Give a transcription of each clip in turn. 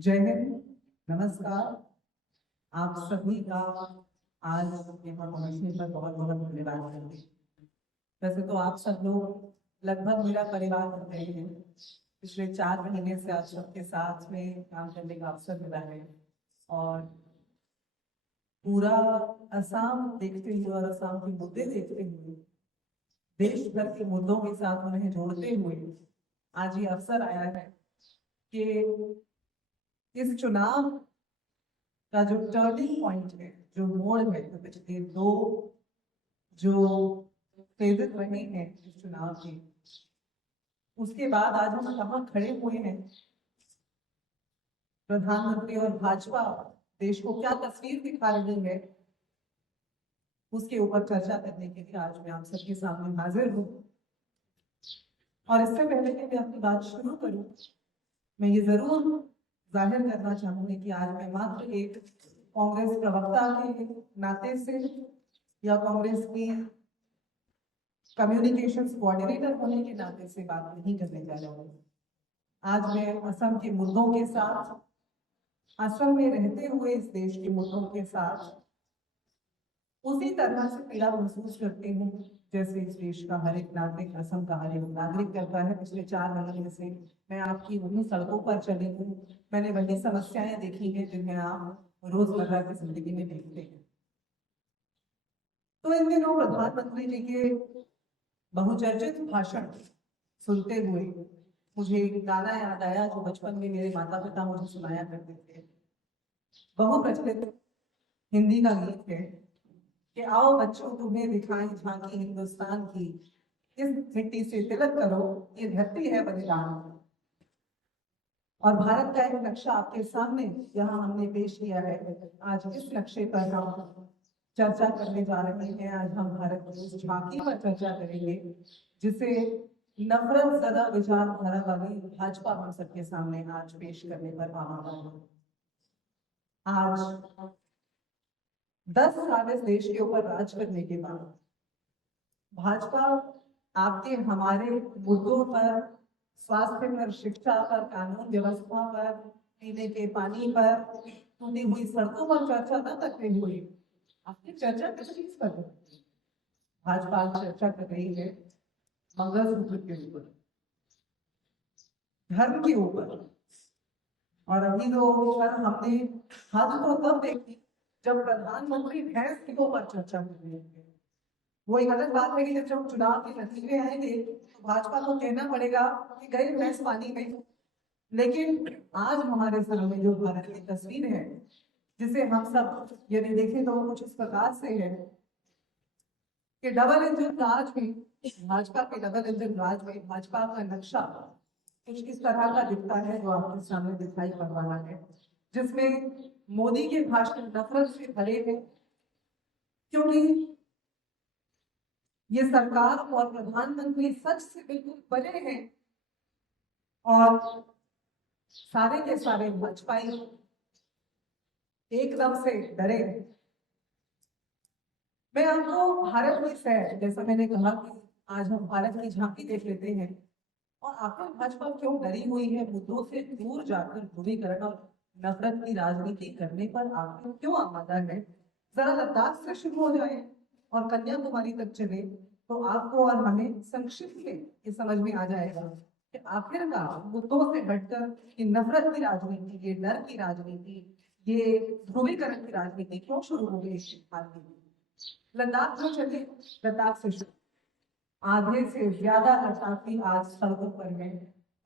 जय हिंद, नमस्कार। आप सभी का आज यहाँ पहुंचने पर बहुत बहुत धन्यवाद करते हैं। वैसे तो आप सब लोग लगभग मेरा परिवार बन गए हैं। पिछले 4 महीने से आप सबके साथ में काम करने का अवसर मिला है और पूरा असम देखते हुए और असम के मुद्दे देखते हुए देश भर के मुद्दों के साथ उन्हें जोड़ते हुए आज ये अवसर आया है कि इस चुनाव का जो टर्निंग पॉइंट है, जो मोड़ है, तो पिछले दो जो फेजेस रहे हैं इस चुनाव के, उसके बाद आज हम कहाँ खड़े हुए हैं, प्रधानमंत्री और भाजपा देश को क्या तस्वीर दिखा रही है, उसके ऊपर चर्चा करने के लिए आज मैं आप सबके सामने हाजिर हूँ। और इससे पहले कि मैं अपनी बात शुरू करूँ, मैं ये जरूर जाहिर करना चाहूंगी कि आज मैं मात्र एक कांग्रेस प्रवक्ता के नाते से या कांग्रेस की कम्युनिकेशंस कोऑर्डिनेटर होने के नाते से बात नहीं करने जा रहा हूँ। आज मैं असम के मुद्दों के साथ, असम में रहते हुए इस देश के मुद्दों के साथ उसी तरह से पीड़ा महसूस करती हूँ जैसे इस देश का हर एक नागरिक, असम का हर एक नागरिक करता है। पिछले 4 महीने से मैं आपकी वही सड़कों पर चली हूँ, मैंने वही समस्याएं देखी हैं जिन्हें आप रोजमर्रा की जिंदगी में देखते हैं। तो इन दिनों प्रधानमंत्री जी के बहुचर्चित भाषण सुनते हुए मुझे एक गाना याद आया जो बचपन में मेरे माता पिता मुझे सुनाया करते थे। बहुप्रचलित हिंदी का गीत है कि आओ बच्चों तुम्हें दिखाएं झांकी हिंदुस्तान की, इस मिट्टी से तिलक करो, ये धरती है बलिदान। और भारत का एक नक्शा आपके सामने यहाँ हमने पेश किया है। आज इस नक्शे पर हम चर्चा करने जा रहे हैं। आज हम भारत की उस झांकी पर चर्चा करेंगे जिसे नफरत ज़दा विचारधारा वाली भाजपा हम सबके सामने आज पेश करने पर आमादा है। आज 10 साल इस देश के ऊपर राज करने के बाद भाजपा आपके हमारे मुद्दों पर, स्वास्थ्य पर, शिक्षा पर, कानून व्यवस्था पर, पीने के पानी पर, टूटी हुई सड़कों पर चर्चा न करते हुए आपकी चर्चा किस चीज पर है? भाजपा चर्चा कर रही है मंगलसूत्र के ऊपर, धर्म के ऊपर। और अभी तो सर हमने हद तो तब देखी जब प्रधानमंत्री भैंस कीटों पर चर्चा कर रहे थे। वो एक अलग बात है कि जब चुनाव के नतीजे आएंगे तो भाजपा को कहना पड़ेगा कि गई भैंस पानी गई। लेकिन आज हमारे सामने जो भारत की तस्वीर है, जिसे हम सब यदि देखें तो वो कुछ इस प्रकार से है कि डबल इंजन राज में, भाजपा के डबल इंजन राज में भाजपा का नक्शा कुछ इस तरह का दिखता है जो आपके सामने दिखाई पड़ रहा है, जिसमें मोदी के भाषण नफरत से भरे हैं क्योंकि ये सरकार और प्रधानमंत्री सच से बिल्कुल बने हैं और सारे के सारे भाजपाई एकदम से डरे। मैं आपको भारत की सैर, जैसा मैंने कहा कि आज हम भारत की झांकी देख लेते हैं और आखिर भाजपा क्यों डरी हुई है मुद्दों से दूर जाकर ध्रुवीकरण और नफरत की राजनीति करने पर आखिर क्यों आमादा है। जरा लद्दाख से शुरू हो जाए और कन्याकुमारी तक चले तो आपको और हमें संक्षिप्त में ये समझ में आ जाएगा कि आखिरकार मुद्दों से हटकर ये नफरत की राजनीति, ये डर की राजनीति, ये ध्रुवीकरण की राजनीति क्यों शुरू हो गई इस हाल में। लद्दाख में चले, लद्दाख से शुरू। आधे से ज्यादा लद्दाखी आज सड़कों पर हैं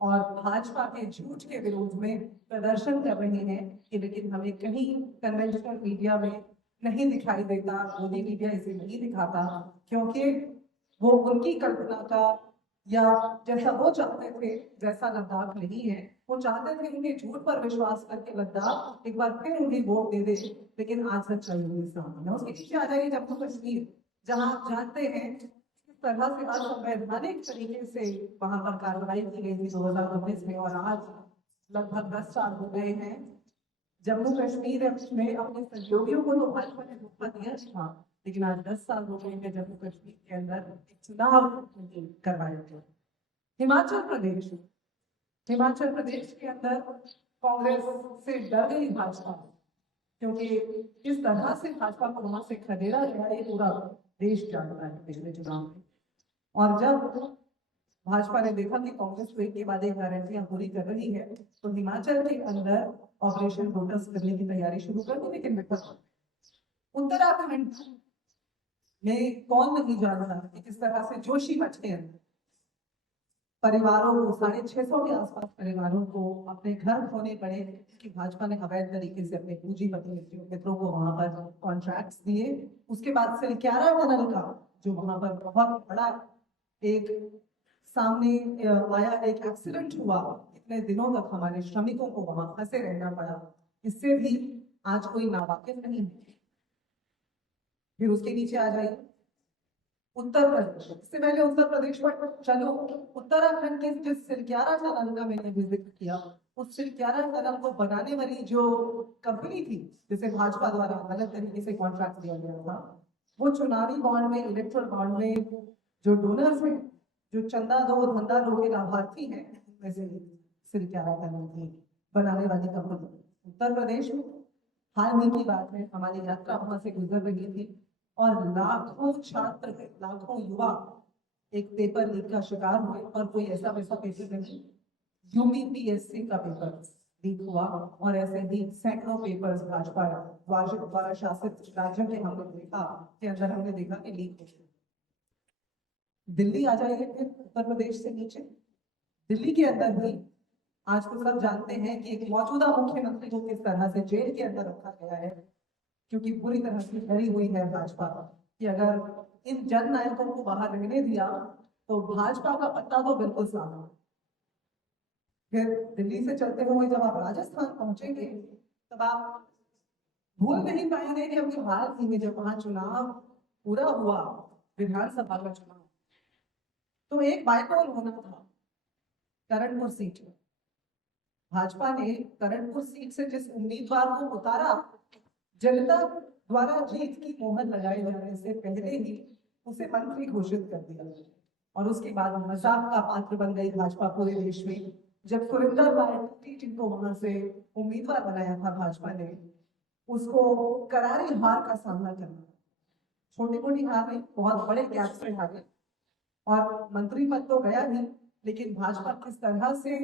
और भाजपा के झूठ के विरोध में प्रदर्शन कर रहे हैं कि लेकिन हमें कहीं कन्वेंशनल मीडिया में नहीं दिखाई देता, मोदी मीडिया इसे नहीं दिखाता क्योंकि वो उनकी कल्पना का या जैसा वो चाहते थे जैसा लद्दाख नहीं है। वो चाहते थे उनके झूठ पर विश्वास करके लद्दाख एक बार फिर उन्हें वोट दे दे, लेकिन आज सच्चाई उनके सामने है। उसके पीछे आ जाइए जम्मू कश्मीर, जहां आप जानते हैं किस तरह से असंवैधानिक तरीके से वहां पर कार्रवाई की गई थी 2019 में और आज लगभग 10 साल हो गए हैं। जम्मू कश्मीर में अपने सहयोगियों को तो भाजपा ने धोखा दिया था, लेकिन आज 10 साल हो गए हैं जम्मू कश्मीर के अंदर चुनाव करवाए थे। हिमाचल प्रदेश, हिमाचल प्रदेश के अंदर कांग्रेस से डर गई भाजपा, क्योंकि इस तरह से भाजपा को वहां से खदेड़ा गया ये पूरा देश जानता है पिछले चुनाव में। और जब भाजपा ने देखा कि कांग्रेस को एक के बाद एक गारंटियां पूरी कर रही है, तो हिमाचल के अंदर ऑपरेशन लोटस करने की तैयारी शुरू कर दी। लेकिन उत्तराखंड में कौन नहीं जानता कि किस तरह से जोशी मचे हैं। परिवारों को 650 के आसपास परिवारों को अपने घर खोने पड़े कि भाजपा ने अवैध तरीके से अपने पूंजीपति मित्रों को वहां पर कॉन्ट्रैक्ट्स दिए। उसके बाद सिलक्यारा टनल का जो वहां पर बहुत बड़ा एक सामने आया एक एक्सीडेंट हुआ, इतने दिनों तक हमारे श्रमिकों को वहां फंसे रहना पड़ा, इससे भी आज कोई नावाकिफ नहीं है। फिर उसके नीचे आ जाइए उत्तर प्रदेश। इससे पहले उत्तर प्रदेश पर चलो, उत्तराखंड के जिस सिलक्यारा टनल का मैंने विजिट किया, उस सिलक्यारा टनल को बनाने वाली जो कंपनी थी जिसे भाजपा द्वारा गलत तरीके से कॉन्ट्रैक्ट दिया गया था, वो चुनावी बॉन्ड में, इलेक्ट्रल बॉन्ड में जो डोनर्स हैं, जो चंदा दो धंधा दो के लाभार्थी हैं, वैसे सिलक्यारा टनल की बनाने वाली कंपनी उत्तर प्रदेश में। हाल ही की बात है, हमारी यात्रा वहां से गुजर रही थी और लाखों छात्र, लाखों युवा एक पेपर लीक का शिकार हुए। और कोई ऐसा वैसा पेपर नहीं, यूपीपीएससी का पेपर लीक हुआ। और ऐसे ही सैकड़ों पेपर्स भाजपा द्वारा शासित राज्यों के हमने देखा कि अंदर हमने देखा कि लीक हो। दिल्ली आ जाइए फिर उत्तर प्रदेश से नीचे। दिल्ली के अंदर भी आज तो सब जानते हैं कि एक मौजूदा मुख्यमंत्री को किस तरह से जेल के अंदर रखा गया है, क्योंकि पूरी तरह से डरी हुई है भाजपा कि अगर इन जननायकों को बाहर रहने दिया तो भाजपा का पत्ता तो बिल्कुल साफ है। फिर दिल्ली से चलते हुए जब आप राजस्थान पहुंचेंगे, तब आप भूल नहीं पाएंगे कि अभी हाल ही में जब वहां चुनाव पूरा हुआ, विधानसभा का चुनाव, तो एक बाइपोल होना था करणपुर सीट में। भाजपा ने करणपुर सीट से जिस उम्मीदवार को उतारा, जनता द्वारा जीत की मोहर लगाए जाने से पहले ही उसे मंत्री घोषित कर दिया और उसके बाद मजाक का पात्र बन गई भाजपा पूरे देश में। जब सुरेंद्र पार्टी जिनको वहां से उम्मीदवार बनाया था भाजपा ने, उसको करारी हार का सामना करना, छोटी मोटी हार नहीं, बहुत बड़े गैप से हारे और मंत्री पद तो गया ही, लेकिन भाजपा किस तरह से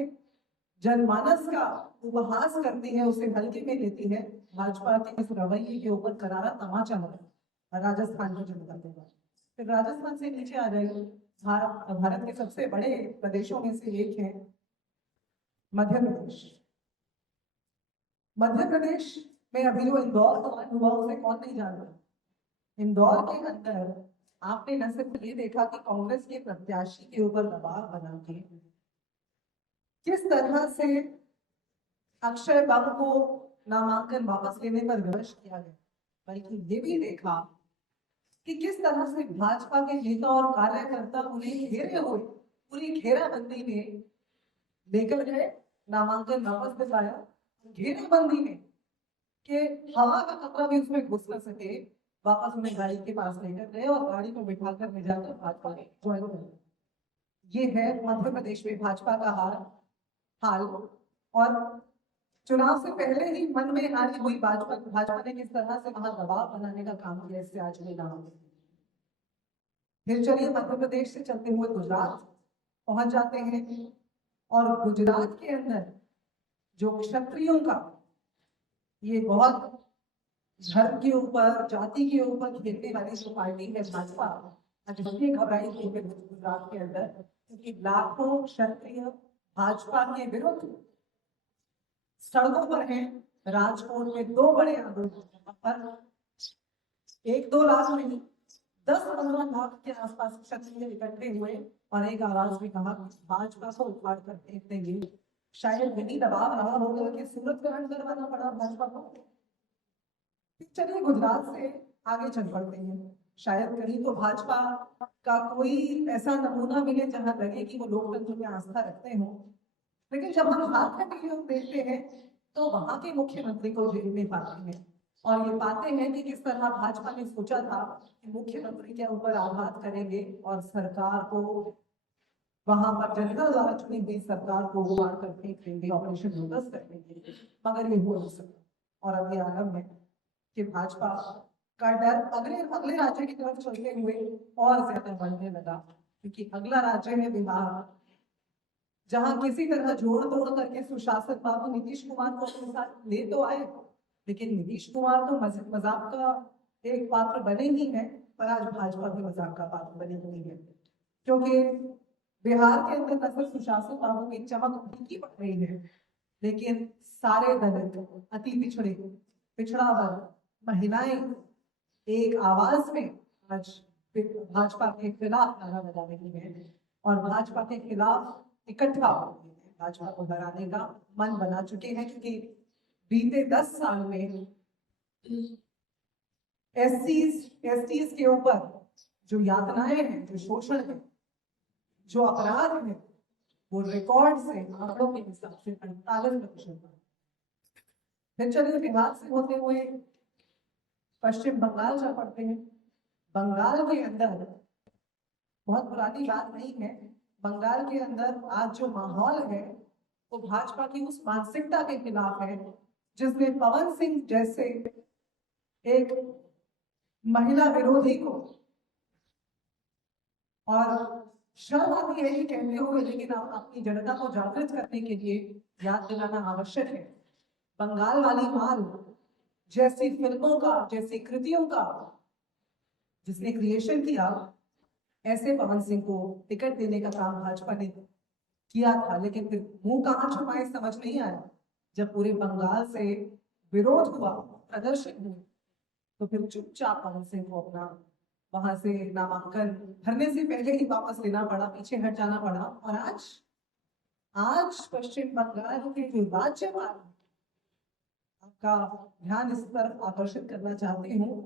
जनमानस का उपहास करती है, उसे हल्के में लेती है, भाजपा के इस रवैये के ऊपर करारा तमाचा लगा राजस्थान की जनता के बाद। फिर राजस्थान से नीचे आ जाइए, भारत के सबसे बड़े प्रदेशों में से एक है मध्य प्रदेश। मध्य प्रदेश में अभी जो इंदौर कांड हुआ उसे कौन नहीं जानता। इंदौर के अंदर आपने न सिर्फ ये देखा कि कांग्रेस के प्रत्याशी के ऊपर दबाव बना के किस तरह से अक्षय बाबू को नामांकन वापस लेने पर विवश किया गया, बल्कि ये भी देखा कि किस तरह से भाजपा के नेता और कार्यकर्ता उन्हें घेरे हुए पूरी घेराबंदी में लेकर गए, नामांकन वापस दिलाया, घेराबंदी में कि हवा का कतरा भी उसमें घुस न सके, वापस उन्हें गाड़ी के पास लेकर गए और गाड़ी में बिठाकर ले जाकर भाजपा ने ज्वाइन कर लिया। ये है मध्य प्रदेश में भाजपा का हाल। और चुनाव से पहले ही मन में हारी हुई भाजपा ने किस तरह से वहां दबाव बनाने का काम किया, इससे आज भी नाम। फिर चलिए मध्य प्रदेश से चलते हुए गुजरात पहुंच जाते हैं और गुजरात के अंदर जो क्षत्रियों का ये बहुत धर्म के ऊपर, जाति के ऊपर खेलने वाली जो पार्टी है भाजपा, आज इसलिए घबराई हुई है गुजरात के अंदर, क्योंकि लाखों क्षत्रिय भाजपा के विरुद्ध सड़कों पर हैं। राजकोट में 2 बड़े आंदोलन पर 1-2 लाख नहीं, 10-15 लाख के आसपास क्षत्रिय इकट्ठे हुए और एक आवाज में कहा भाजपा को उखाड़ कर फेंक देंगे। शायद यही दबाव रहा होगा कि सूरत ग्रहण करवाना पड़ा भाजपा को। चलिए गुजरात से आगे चल पड़ते हैं, शायद कहीं तो भाजपा का कोई ऐसा नमूना मिले जहां लगे कि वो लोकतंत्र में आस्था रखते हो। लेकिन जब हम झारखंड की ओर देखते हैं तो वहां के मुख्यमंत्री को जेल में पाते हैं और ये पाते हैं कि किस तरह भाजपा ने सोचा था कि मुख्यमंत्री के ऊपर आघात करेंगे और सरकार को वहां पर जनता द्वारा चुनी हुई सरकार को गुमार करने के लिए ऑपरेशन लोटस करने के लिए, मगर ये हो नहीं सका। और अब ये आलम है कि भाजपा का डर अगले अगले राज्य की तरफ चलते हुए और ज्यादा बढ़ने लगा, क्योंकि अगला राज्य है बिहार, जहां किसी तरह जोड़ तोड़ करके सुशासन बाबू नीतीश कुमार को अपने साथ ले तो आए, लेकिन नीतीश कुमार तो मजाक का एक पात्र बने ही है, पर आज भाजपा भी मजाक का पात्र बनी हुई है, क्योंकि बिहार के अंदर न सिर्फ सुशासन बाबू की चमक फीकी पड़ रही है, लेकिन सारे दलित, अति पिछड़े, पिछड़ा वर्ग, महिलाएं एक आवाज में आज भाजपा के खिलाफ नारा लगा रही है और भाजपा के खिलाफ इकट्ठा हो रही है, भाजपा को हराने का मन बना चुके हैं, क्योंकि बीते 10 साल में एसटीज के ऊपर जो यातनाएं हैं, जो शोषण है, जो अपराध है, वो रिकॉर्ड से आंकड़ों के हिसाब से 48%। फिर चलिए बिहार से होते हुए पश्चिम बंगाल जा पड़ते हैं। बंगाल के अंदर बहुत पुरानी बात नहीं है, बंगाल के अंदर आज जो माहौल है वो भाजपा की उस मानसिकता के खिलाफ है जिसने पवन सिंह जैसे एक महिला विरोधी को, और शर्म आती है ये कहते हुए, लेकिन अपनी जनता को जागृत करने के लिए याद दिलाना आवश्यक है, बंगाल वाली माल जैसी फिल्मों का, जैसी कृतियों का जिसने क्रिएशन किया, ऐसे पवन सिंह को टिकट देने का काम भाजपा ने किया था, लेकिन फिर मुंह कहां छुपाए समझ नहीं आया। जब पूरे बंगाल से विरोध हुआ, प्रदर्शन हुए, तो फिर चुपचाप पवन सिंह को अपना वहां से नामांकन भरने से पहले ही वापस लेना पड़ा, पीछे हट जाना पड़ा। और आज पश्चिम बंगाल के जो राज्यपाल, आपका ध्यान इस तरफ आकर्षित करना चाहती हूँ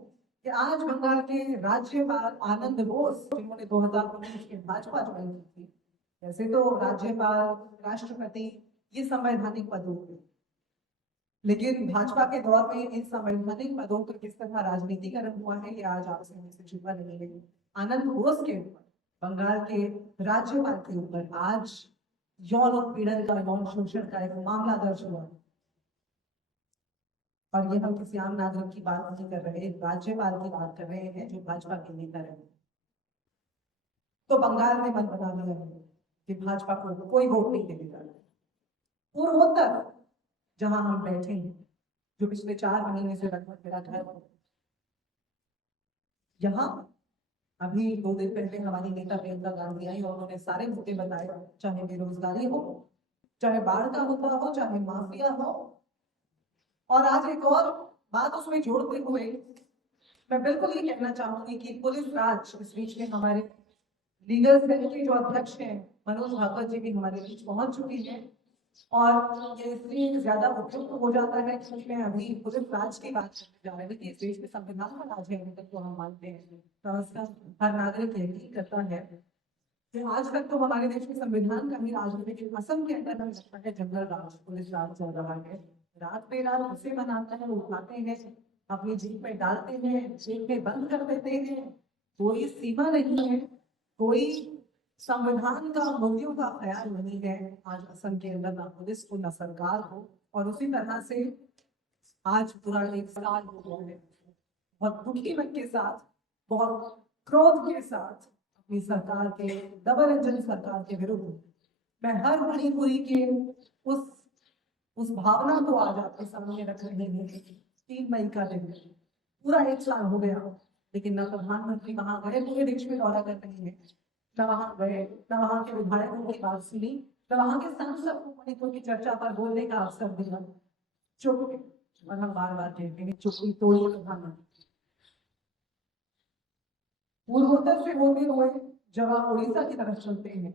कि आज बंगाल के राज्यपाल आनंद बोस, जिन्होंने 2019 में भाजपा ज्वाइन की थी, वैसे तो राज्यपाल, राष्ट्रपति ये संवैधानिक पद होते हैं, लेकिन भाजपा के दौर में इन संवैधानिक पदों का किस तरह राजनीतिकरण हुआ है, ये आज आपसे मुझसे छुपा नहीं है। आनंद बोस के ऊपर, बंगाल के राज्यपाल के ऊपर आज यौन उत्पीड़न का, यौन शोषण का एक मामला दर्ज हुआ, और ये हम किसी आम नागरिक की बात नहीं कर रहे, राज्यपाल की बात कर रहे हैं जो भाजपा के नेता रहे। तो बंगाल ने मन बना लिया है कि भाजपा को कोई वोट नहीं देगा। पूर्वोत्तर जहां हम बैठे हैं, जो पिछले 4 महीने से लगभग मेरा घर है, यहाँ अभी 2 दिन पहले हमारी नेता प्रियंका गांधी आई और उन्होंने सारे मुद्दे बताए, चाहे बेरोजगारी हो, चाहे बाढ़ का मुद्दा हो, चाहे माफिया हो। और आज एक और बात उसमें जोड़ते हुए मैं बिल्कुल ये कहना चाहूंगी कि पुलिस राज, इस बीच में हमारे लीगल सेल के जो अध्यक्ष हैं मनोज भागवत जी भी हमारे बीच पहुंच चुकी हैं, और ये इसलिए ज्यादा उपयुक्त हो जाता है क्योंकि मैं अभी पुलिस राज की बात करने जा रही थी। इस देश में संविधान का राज है, अभी तक तो हम मानते हैं, तो हर नागरिक यही करता है कि आज तक तो हमारे देश में संविधान का भी राज है, लेकिन असम के अंदर हमें लगता है जंगल राज, पुलिस राज चल रहा है। रात पे रात उसे मनाते हैं, उठाते हैं, अपनी जेब में डालते हैं, जेब में बंद कर देते हैं, कोई सीमा नहीं है, कोई संविधान का, मूल्यों का ख्याल नहीं है। आज असम के अंदर ना पुलिस को ना सरकार हो, और उसी तरह से आज पूरा 1 साल हो गया है बहुत दुखी मन के साथ, बहुत क्रोध के साथ अपनी सरकार के, डबल इंजन सरकार के विरुद्ध मैं हर मणिपुरी के उस भावना को आज आपके सामने रख रहे हैं। 3 मई का दिन, पूरा 1 साल हो गया, लेकिन न प्रधानमंत्री वहां गए, पूरे देश में दौरा कर रहे हैं, न वहां गए, न वहां के विधायकों की बात सुनी, न वहां के सांसद को मणिपुर की चर्चा पर बोलने का अवसर दिया। चुप, और हम बार बार कहते हैं चुप्पी तोड़िए प्रधानमंत्री। पूर्वोत्तर से होते हुए जब आप उड़ीसा की तरफ चलते हैं,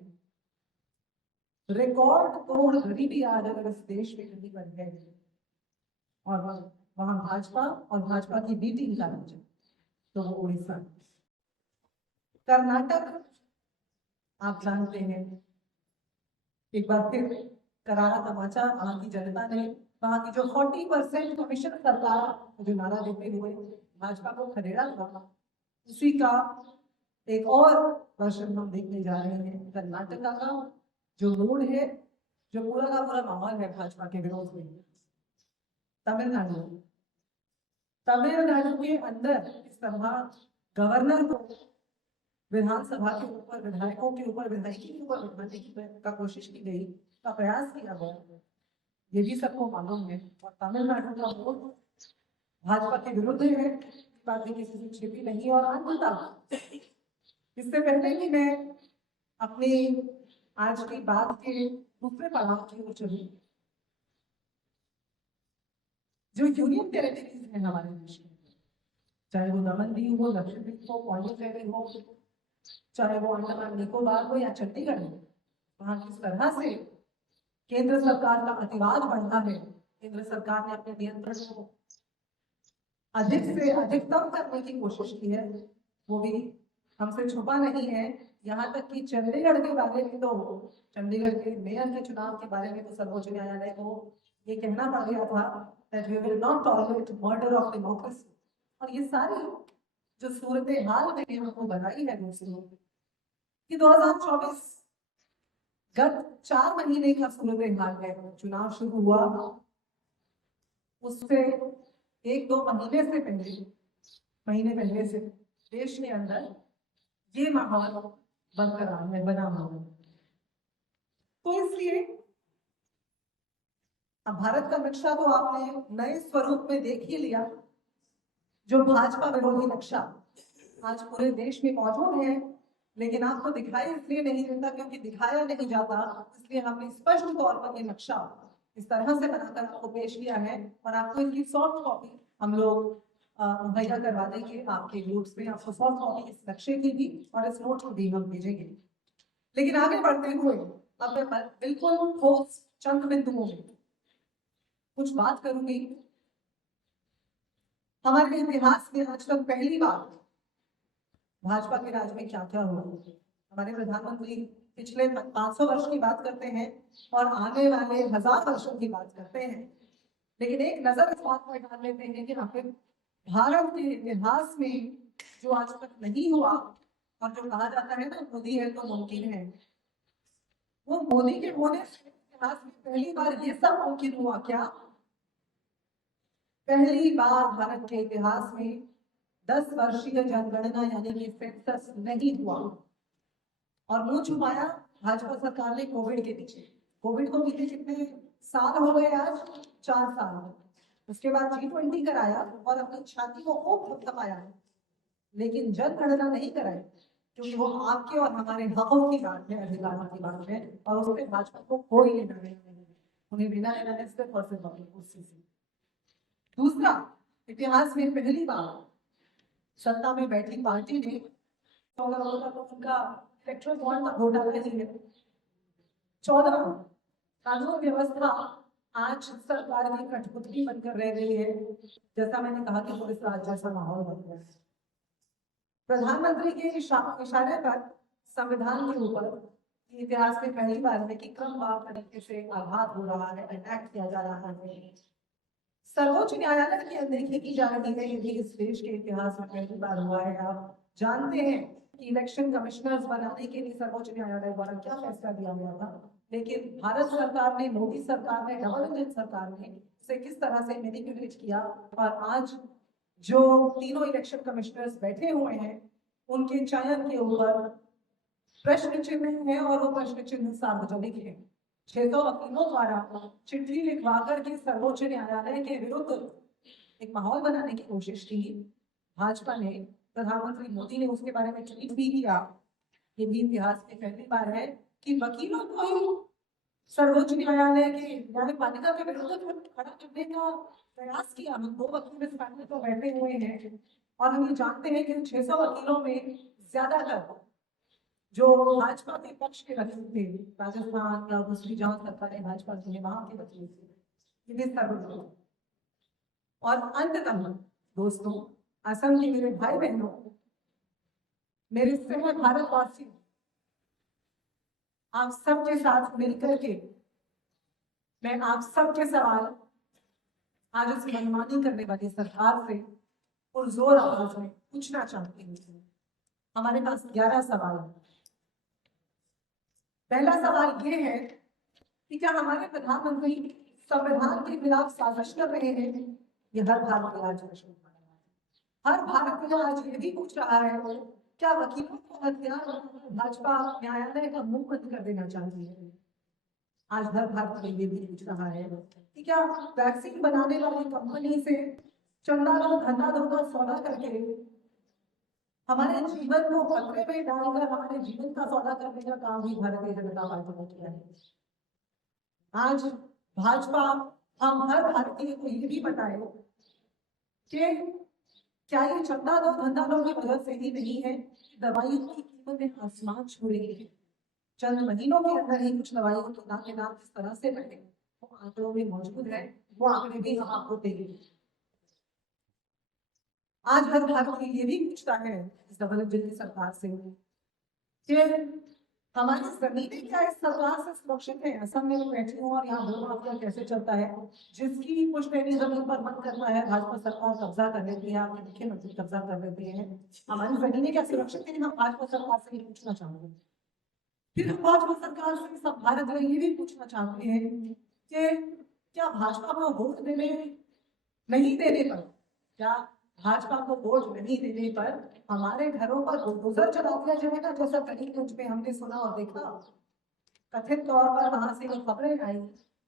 रिकॉर्ड तोड़ गरीबी आज अगर इस देश में कहीं पर है, और वहां भाजपा और भाजपा की बी टीम का राज्य, तो वो उड़ीसा। कर्नाटक आप जानते हैं, एक बार फिर करारा तमाचा, वहां की जनता ने, वहां की जो 40% कमीशन सरकार जो नारा देते हुए भाजपा को खदेड़ा था, उसी का एक और वर्षन हम देखने जा रहे हैं कर्नाटका का, जो मूड है, जो पूरा का पूरा माहौल है भाजपा के विरोध में। तमिलनाडु, तमिलनाडु के अंदर इस तरह गवर्नर को विधानसभा के ऊपर, विधायकों के ऊपर, विधायकी के ऊपर बिठाने की का कोशिश की गई, का प्रयास किया गया, ये भी सबको मालूम है। और तमिलनाडु का वोट भाजपा के विरुद्ध है, बात किसी से छिपी नहीं। और अंततः इससे पहले कि मैं अपनी आज की बात के दूसरे पड़ाव की ओर चलूं, जो यूनियन टेरिटरीज है हमारे देश में, चाहे वो दमन दीव हो, लक्षद्वीप हो, पौंडीचेरी हो, चाहे वो अंडमान निकोबार हो या चंडीगढ़ हो, वहां किस तरह से केंद्र सरकार का अतिवाद बढ़ता है। केंद्र सरकार ने अपने नियंत्रण को अधिक से अधिकतम करने की कोशिश की है, वो भी हमसे छुपा नहीं है। यहाँ तक कि चंडीगढ़ के बारे में, तो चंडीगढ़ के मेयर के चुनाव के बारे में तो सर्वोच्च न्यायालय को ये कहना पड़ गया था that we will not tolerate murder of democracy। और ये सारी जो सूरत हाल मैंने हमको बनाई है दूसरों कि 2024 गत 4 महीने का सूरत हाल है। चुनाव शुरू हुआ उससे 1-2 महीने से पहले से देश के अंदर ये माहौल बरकरार है, बना हुआ है। तो इसलिए अब भारत का नक्शा तो आपने नए स्वरूप में देख ही लिया। जो भाजपा विरोधी नक्शा आज पूरे देश में मौजूद है, लेकिन आपको दिखाई इसलिए नहीं देता क्योंकि दिखाया नहीं जाता। इसलिए हमने स्पष्ट तौर पर ये नक्शा इस तरह से बनाकर आपको पेश किया है और आपको इनकी सॉफ्ट कॉपी हम लोग मुहैया करवा देंगे आपके ग्रुप्स में। आपको सॉफ्ट कॉपी इस नक्शे की भी और इस नोट को भी हम भेजेंगे। लेकिन आगे बढ़ते हुए अब मैं बिल्कुल ठोस चंद बिंदुओं में कुछ बात करूंगी। हमारे इतिहास में आज तक पहली बार भाजपा के राज में क्या क्या हुआ। हमारे प्रधानमंत्री पिछले 500 वर्ष की बात करते हैं और आने वाले 1000 वर्षों की बात करते हैं, लेकिन एक नजर इस बात पर डाल लेते हैं कि आखिर भारत के इतिहास में जो आज तक नहीं हुआ और जो कहा जाता है ना मोदी है तो मुमकिन है, वो मोदी के होने से इतिहास में पहली बार ये सब मुमकिन हुआ। क्या पहली बार भारत के इतिहास में 10 वर्षीय जनगणना यानी कि सेंसस नहीं हुआ और मुंह छुपाया भाजपा सरकार ने कोविड के पीछे। कोविड को बीते कितने साल हो गए आज? 4 साल। उसके बाद G20 कराया और अपनी छाती को खूब थपथपाया, लेकिन जनगणना नहीं कराई क्योंकि वो आपके और हमारे हकों की बात है, अधिकारों की बात है और उससे भाजपा को कोई लेना नहीं है। उन्हें बिना लेना सिर्फ और सिर्फ अपनी कुर्सी से। दूसरा, इतिहास में पहली बार सत्ता में बैठी पार्टी ने 14 तो उनका इलेक्ट्रल बॉन्ड का घोटाला ही है। 14 कानून व्यवस्था आज सरकार की कठपुतली बनकर रह गई है। जैसा मैंने कहा कि पुलिस राज जैसा माहौल बन गया है। प्रधानमंत्री के इशारे पर संविधान के ऊपर इतिहास में पहली बार है कि क्रमवार तरीके से आघात हो रहा है, अटैक किया जा रहा है। सर्वोच्च न्यायालय की अनदेखी की जा रही है, ये भी इस देश के इतिहास में पहली बार हुआ है। आप जानते हैं कि इलेक्शन कमिश्नर्स बनाने के लिए सर्वोच्च न्यायालय द्वारा क्या फैसला दिया गया था, लेकिन भारत सरकार ने, मोदी सरकार ने, डबल इंजन सरकार ने उसे किस तरह से मैनिपुलेट किया और आज जो तीनों इलेक्शन कमिश्नर्स बैठे हुए हैं उनके चयन के ऊपर प्रश्न चिन्ह है और वो प्रश्न चिन्ह सार्वजनिक है। 600 वकीलों द्वारा चिट्ठी लिखवा करके सर्वोच्च न्यायालय के विरुद्ध एक माहौल बनाने की कोशिश की भाजपा ने। प्रधानमंत्री मोदी ने उसके बारे में ट्वीट भी किया। ये भी इतिहास में पहली बार है कि वकीलों को ही सर्वोच्च न्यायालय के न्यायपालिका के विरुद्ध खड़ा करने का प्रयास किया। हम 2 वकील इस पैनल पर बैठे हुए हैं और हम ये जानते हैं कि 600 वकीलों में ज्यादातर जो भाजपा के पक्ष के वकील थे, राजस्थान या दूसरी जहां सरकारें भाजपा की है वहां के वकील थे। और अंततः दोस्तों, असम के मेरे भाई बहनों, मेरे सह भारतवासी, आप सबके साथ मिलकर के मैं आप सबके सवाल आज इस मनमानी करने वाली सरकार से पुरजोर आवाज में पूछना चाहती हूँ। हमारे पास 11 सवाल हैं। पहला सवाल ये है कि क्या हमारे प्रधानमंत्री संविधान के खिलाफ साजिश कर रहे हैं? ये हर भारतीय आज प्रश्न हर भारतीय आज ये भी पूछ रहा है, क्या वकीलों को हथियार बनाकर भाजपा न्यायालय का मुंह बंद कर देना चाहती है? आज हर भारतीय ये भी पूछ रहा है कि क्या वैक्सीन बनाने वाली कंपनी से चंदा लो धंधा दो का सौदा करके हमारे जीवन को खतरे में डालकर हमारे जीवन का सौदा करने का काम भी भारतीय जनता पार्टी ने किया है। आज भाजपा हम हर भारतीय को ये भी बताए कि क्या ये चंदा दो धंधा दो की वजह से ही नहीं है, दवाइयों की कीमतें आसमान छू रही है। चंद महीनों के अंदर ही कुछ दवाइयों के दाम किस तरह से बढ़े वो आंकड़ों में मौजूद है, वो आंकड़े भी हम आपको देंगे। आज हर भारतीय ये भी पूछता है इस डबल इंजन की सरकार से कि हमारी जमीनें क्या इस सरकार से सुरक्षित है? असम में मैं बैठी हूँ और यहाँ भू माफिया कैसे चलता है, जिसकी पुश्तैनी जमीन पर मन करता है भाजपा सरकार कब्जा कर लेती है, आपके मुख्यमंत्री कब्जा कर लेते हैं। हमारी जमीनें क्या सुरक्षित है? हम भाजपा सरकार से ये पूछना चाहूंगे। फिर हम भाजपा सरकार से सब भारत में ये भी पूछना चाहते हैं कि क्या भाजपा को वोट देने नहीं देने पर, क्या भाजपा को वोट नहीं देने पर हमारे घरों पर बुलडोजर चला दिया जाएगा, जैसा करीमगंज में हमने सुना और देखा? कथित तौर पर वहां से जो खबरें आई,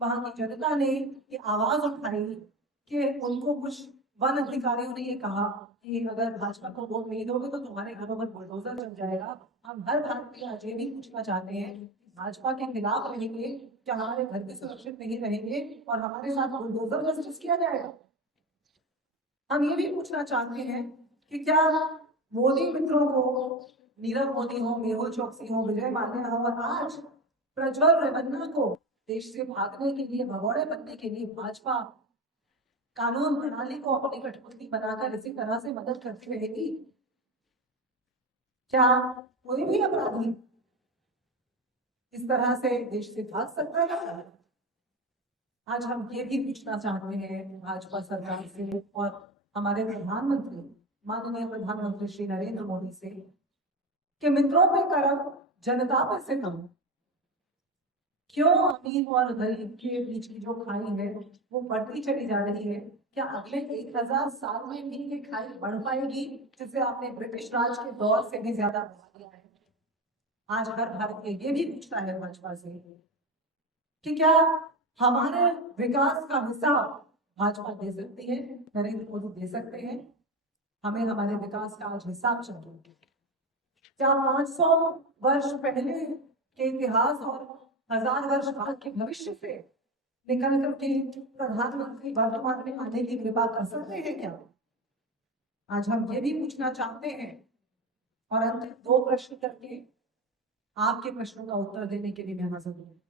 वहां की जनता ने ये आवाज उठाई कि उनको कुछ वन अधिकारियों ने ये कहा कि अगर भाजपा को वोट नहीं दोगे तो तुम्हारे घरों पर बुलडोजर चल जाएगा। हम हर भारतीय आज ये भी पूछना चाहते हैं, भाजपा के खिलाफ रहेंगे क्या हमारे घर भी सुरक्षित नहीं रहेंगे और हमारे साथ बुलडोजर जस्टिस किया जाएगा? हम ये भी पूछना चाहते हैं कि क्या मोदी मित्रों को, नीरव मोदी हो, मेहुल चोकसी हो, विजय माल्या हो और आज प्रज्वल रेवन्ना को देश से भागने के लिए, भगोड़े बनने के लिए भाजपा कानून प्रणाली को अपनी कठपुतली बनाकर इसी तरह से मदद करती रहेगी? क्या कोई भी अपराधी इस तरह से देश से भाग सकता है? आज हम ये भी पूछना चाहते हैं भाजपा सरकार से और हमारे प्रधानमंत्री, माननीय प्रधानमंत्री श्री नरेंद्र मोदी से कि मित्रों पे करम, जनता पे सितम। क्यों अमीर और गरीब के बीच की जो खाई है वो बढ़ती चली जा रही है? क्या अगले 1000 साल में भी ये खाई बढ़ पाएगी, जिसे आपने ब्रिटिश राज के दौर से भी ज्यादा बढ़ा दिया है? आज हर भारतीय ये भी पूछता है भाजपा से कि क्या हमारे विकास का हिसाब भाजपा दे सकती है, नरेंद्र मोदी दे सकते हैं? हमें हमारे विकास का आज हिसाब चाहिए। क्या 500 वर्ष पहले के इतिहास और 1000 वर्ष बाद के भविष्य से निकल करके प्रधानमंत्री वर्तमान में आने की कृपा कर सकते हैं क्या? आज हम ये भी पूछना चाहते हैं और अंतिम 2 प्रश्न करके आपके प्रश्नों का उत्तर देने के लिए मैं हाजिर हूँ।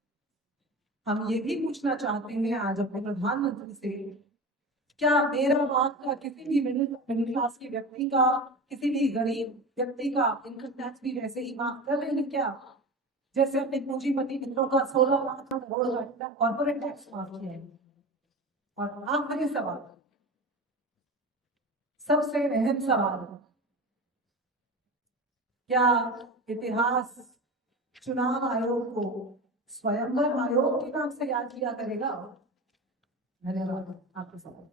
हम ये भी पूछना चाहते हैं आज अपने प्रधानमंत्री से, क्या मेरा आपका किसी भी मिडिल क्लास के व्यक्ति का, किसी भी गरीब व्यक्ति का इनकम टैक्स भी वैसे ही माफ कर देंगे क्या जैसे अपने पूंजीपति मित्रों का 16 लाख करोड़ का कॉर्पोरेट टैक्स माफ किया है? और आखिरी सवाल, सबसे अहम सवाल, क्या इतिहास चुनाव आयोग को स्वयंवर आयोग के नाम से याद किया करेगा? धन्यवाद। आपके सवाल।